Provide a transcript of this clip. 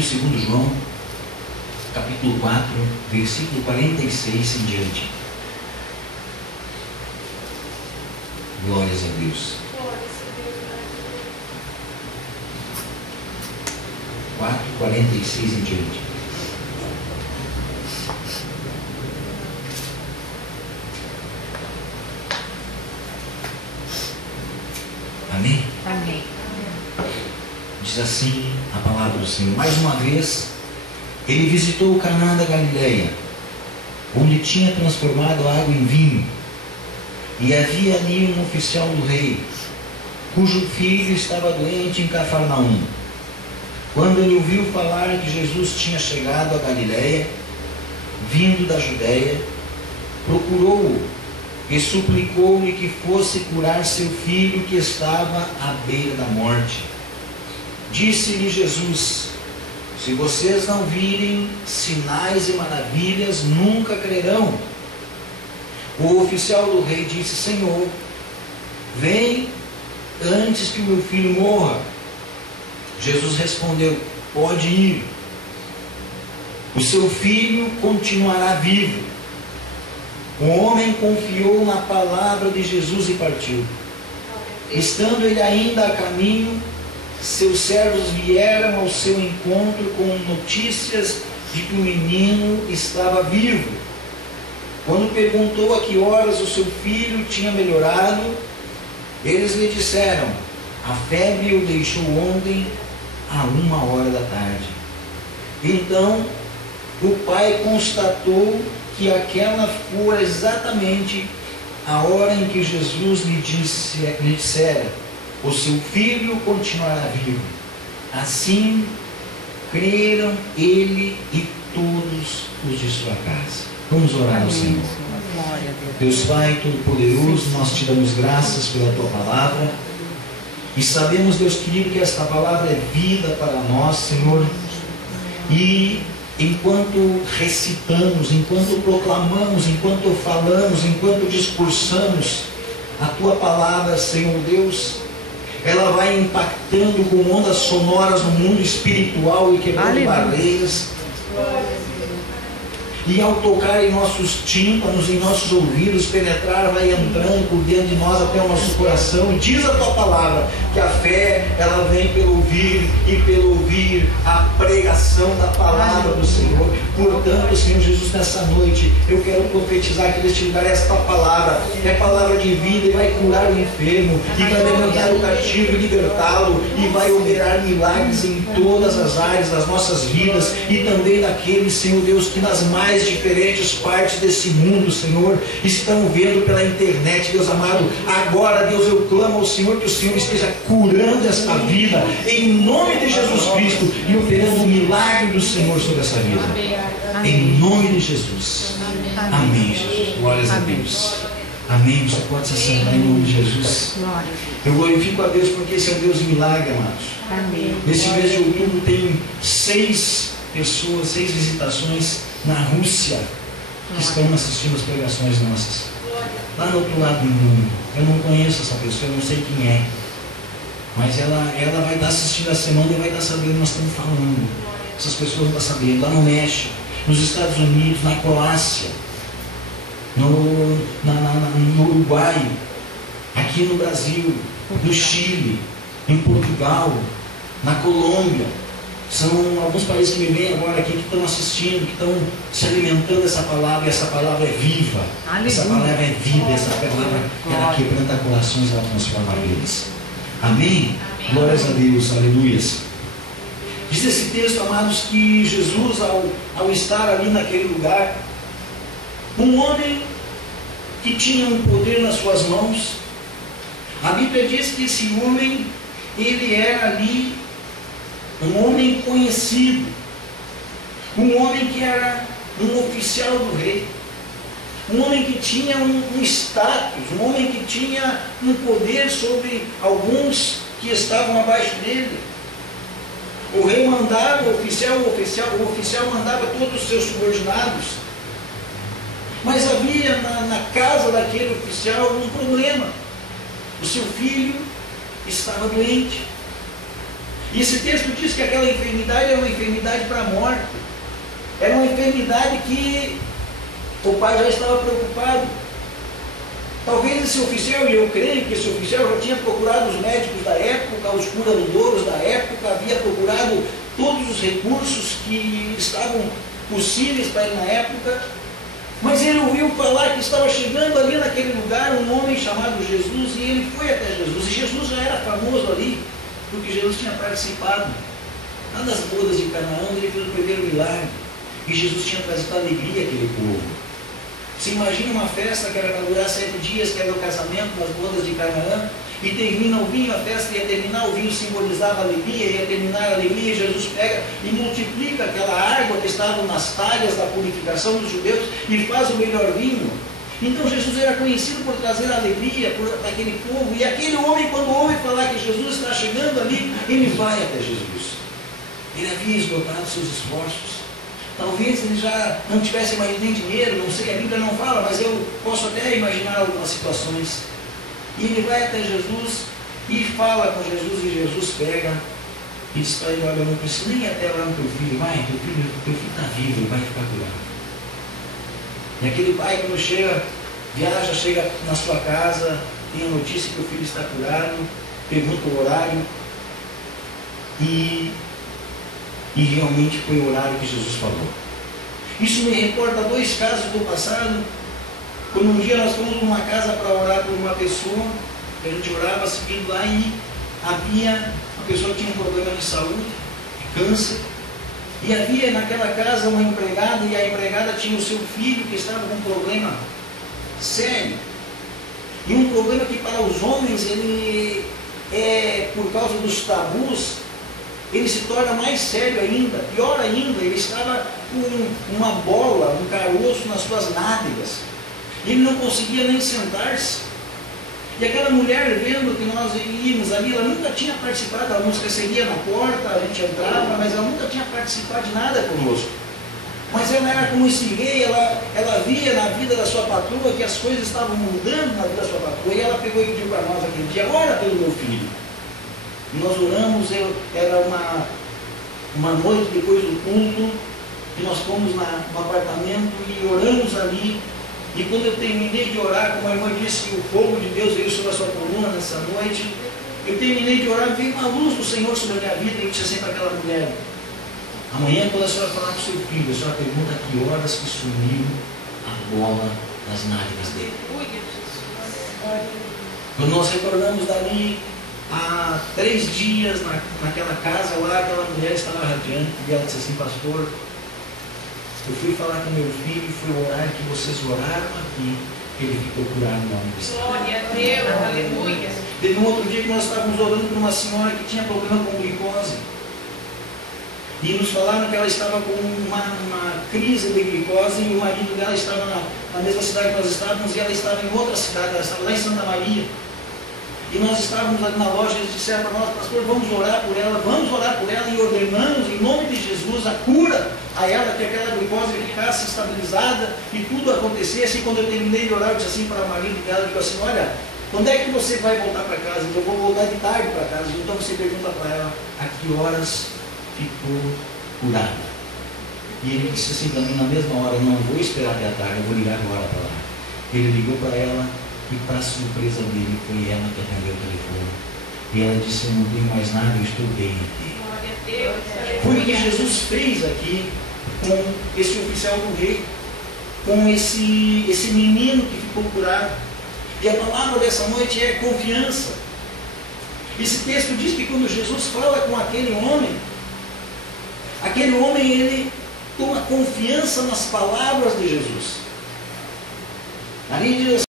em 2 João, capítulo 4, versículo 46 em diante. Glórias a Deus. 4:46 em diante. Amém? Amém. Diz assim a palavra do Senhor. Mais uma vez, ele visitou Caná da Galileia, onde tinha transformado a água em vinho. E havia ali um oficial do rei, cujo filho estava doente em Cafarnaum. Quando ele ouviu falar que Jesus tinha chegado a Galileia, vindo da Judéia, procurou-o e suplicou-lhe que fosse curar seu filho que estava à beira da morte. Disse-lhe Jesus: se vocês não virem sinais e maravilhas, nunca crerão. O oficial do rei disse: Senhor, vem antes que o meu filho morra. Jesus respondeu: pode ir. O seu filho continuará vivo. O homem confiou na palavra de Jesus e partiu. Estando ele ainda a caminho, seus servos vieram ao seu encontro com notícias de que o menino estava vivo. Quando perguntou a que horas o seu filho tinha melhorado, eles lhe disseram: a febre o deixou ontem à 1h da tarde. Então o pai constatou que aquela fora exatamente a hora em que Jesus lhe dissera: o seu filho continuará vivo. Assim creram ele e todos os de sua casa. Vamos orar ao Senhor. Deus Pai Todo-Poderoso, nós te damos graças pela tua palavra. E sabemos, Deus querido, que esta palavra é vida para nós, Senhor. E enquanto recitamos, enquanto proclamamos, enquanto falamos, enquanto discursamos a tua palavra, Senhor Deus, ela vai impactando com ondas sonoras no mundo espiritual e quebrando barreiras. E ao tocar em nossos tímpanos, em nossos ouvidos, penetrar, vai entrando por dentro de nós até o nosso coração. E diz a tua palavra que a fé, ela vem pelo ouvir, e pelo ouvir a pregação da palavra do Senhor. Portanto, Senhor Jesus, nessa noite eu quero profetizar aqui neste lugar esta palavra. É palavra de vida e vai curar o enfermo, e vai levantar o cativo e libertá-lo, e vai operar milagres em todas as áreas das nossas vidas, e também daqueles, Senhor Deus, que nas mais diferentes partes desse mundo, Senhor, estão vendo pela internet, Deus amado. Agora, Deus, eu clamo ao Senhor que o Senhor esteja curando esta vida em nome de Jesus Cristo e operando o milagre do Senhor sobre essa vida. Em nome de Jesus. Amém, Jesus. Glórias a Deus. Amém. Você pode se assentar em nome de Jesus. Eu glorifico a Deus porque esse é um Deus de milagre, amados. Amém. Nesse mês de outubro tem 6 pessoas, 6 visitações na Rússia que estão assistindo as pregações nossas. Lá no outro lado do mundo. Eu não conheço essa pessoa, eu não sei quem é. Mas ela vai estar assistindo a semana e vai estar sabendo o que nós estamos falando. Essas pessoas vão estar sabendo. Lá no México, nos Estados Unidos, na Croácia, no Uruguai, aqui no Brasil, no Chile, em Portugal, na Colômbia. São alguns países que me vêm agora aqui, que estão assistindo, que estão se alimentando dessa palavra, e essa palavra é viva. Aleluia. Essa palavra é vida, essa palavra ela quebranta corações, ela transforma vidas. Amém? Amém? Glórias a Deus, aleluias. Diz esse texto, amados, que Jesus, ao estar ali naquele lugar, um homem que tinha um poder nas suas mãos, a Bíblia diz que esse homem, ele era ali um homem conhecido, um homem que era um oficial do rei, um homem que tinha um status, um homem que tinha um poder sobre alguns que estavam abaixo dele. O rei mandava, o oficial mandava todos os seus subordinados. Mas havia na casa daquele oficial um problema. O seu filho estava doente. E esse texto diz que aquela enfermidade era uma enfermidade para a morte. Era uma enfermidade que o pai já estava preocupado. Talvez esse oficial, e eu creio que esse oficial já tinha procurado os médicos da época, os curadores da época, havia procurado todos os recursos que estavam possíveis para ele na época, mas ele ouviu falar que estava chegando ali naquele lugar um homem chamado Jesus, e ele foi até Jesus, e Jesus já era famoso ali, porque Jesus tinha participado lá das bodas de Canaã, ele fez o primeiro milagre, e Jesus tinha trazido alegria àquele povo. Você imagina uma festa que era para durar 7 dias, que era o casamento das bodas de Canaã, e termina o vinho, a festa ia terminar, o vinho simbolizava a alegria, ia terminar a alegria, e Jesus pega e multiplica aquela água que estava nas talhas da purificação dos judeus e faz o melhor vinho. Então Jesus era conhecido por trazer alegria por aquele povo, e aquele homem, quando ouve falar que Jesus está chegando ali, ele vai até Jesus. Ele havia esgotado seus esforços. Talvez ele já não tivesse mais nem dinheiro, não sei, a Bíblia não fala, mas eu posso até imaginar algumas situações. E ele vai até Jesus e fala com Jesus, e Jesus pega e diz para ele: olha, eu não preciso nem ir até lá no teu filho, vai, teu filho está vivo, ele vai ficar curado. E aquele pai, quando chega, viaja, chega na sua casa, tem a notícia que o filho está curado, pergunta o horário, e realmente foi o horário que Jesus falou. Isso me recorda 2 casos do passado, quando um dia nós fomos numa casa para orar por uma pessoa, a gente orava seguindo lá, e havia uma pessoa que tinha um problema de saúde, de câncer, e havia naquela casa uma empregada, e a empregada tinha o seu filho que estava com um problema sério, e um problema que para os homens ele é, por causa dos tabus, ele se torna mais sério ainda, pior ainda. Ele estava com uma bola, um caroço nas suas nádegas, ele não conseguia nem sentar-se. E aquela mulher, vendo que nós íamos ali, ela nunca tinha participado, ela nos recebia na porta, a gente entrava, mas ela nunca tinha participado de nada conosco. Mas ela era como esse rei, ela via na vida da sua patroa que as coisas estavam mudando na vida da sua patroa, e ela pegou e pediu para nós aquele dia: ora pelo meu filho. E nós oramos, era uma noite depois do culto, e nós fomos no apartamento e oramos ali. E quando eu terminei de orar, como a irmã disse que o fogo de Deus veio sobre a sua coluna nessa noite, eu terminei de orar, veio uma luz do Senhor sobre a minha vida, e eu disse assim para aquela mulher: amanhã, quando a senhora falar com o seu filho, a senhora pergunta a que horas que sumiu a bola das nádegas dele. Quando nós retornamos dali, há 3 dias, naquela casa lá, aquela mulher estava radiante, e ela disse assim: pastor, eu fui falar com meu filho, foi o horário que vocês oraram aqui, que ele ficou curado no nome de Deus. Glória a Deus, aleluia. Teve um outro dia que nós estávamos orando por uma senhora que tinha problema com glicose, e nos falaram que ela estava com uma crise de glicose, e o marido dela estava na mesma cidade que nós estávamos, e ela estava em outra cidade, ela estava lá em Santa Maria. E nós estávamos ali na loja, eles disseram para nós: pastor, vamos orar por ela, e ordenamos em nome de Jesus a cura a ela, que aquela glicose ficasse estabilizada e tudo acontecesse. E quando eu terminei de orar, eu disse assim para o marido dela, eu digo assim: olha, quando é que você vai voltar para casa? Eu vou voltar de tarde para casa. Então você pergunta para ela a que horas ficou curada. E ele disse assim para mim na mesma hora: não vou esperar até a tarde, eu vou ligar agora para lá. Ele ligou para ela, e para surpresa dele, foi ela que atendeu o telefone. E ela disse: eu não tenho mais nada, eu estou bem aqui. Foi o que Jesus fez aqui com esse oficial do rei, com esse menino que ficou curado. E a palavra dessa noite é confiança. Esse texto diz que quando Jesus fala com aquele homem ele toma confiança nas palavras de Jesus. Ali diz